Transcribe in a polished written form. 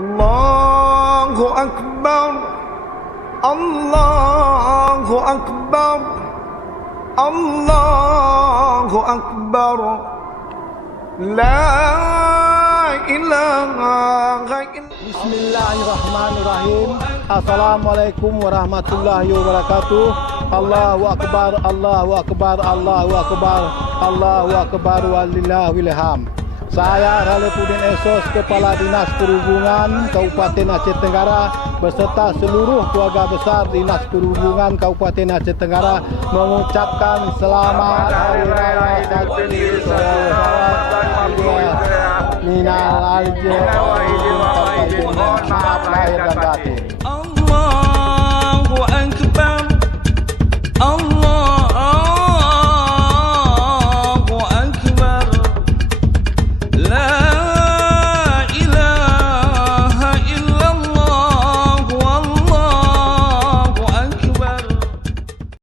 Allahu Akbar, Allahu Akbar, Allahu Akbar, La ilaha illallah. Bismillahirrahmanirrahim. Assalamualaikum warahmatullahi wabarakatuh. Allahu Akbar, Allahu Akbar, Allahu Akbar, Allahu Akbar, walillahil hamd. Saya Ralepuddin Esos, Kepala Dinas Perhubungan Kabupaten Aceh Tenggara beserta seluruh keluarga besar Dinas Perhubungan Kabupaten Aceh Tenggara mengucapkan selamat Hari Raya Minal Aidin wal Faizin. Maaf lahir dan batin.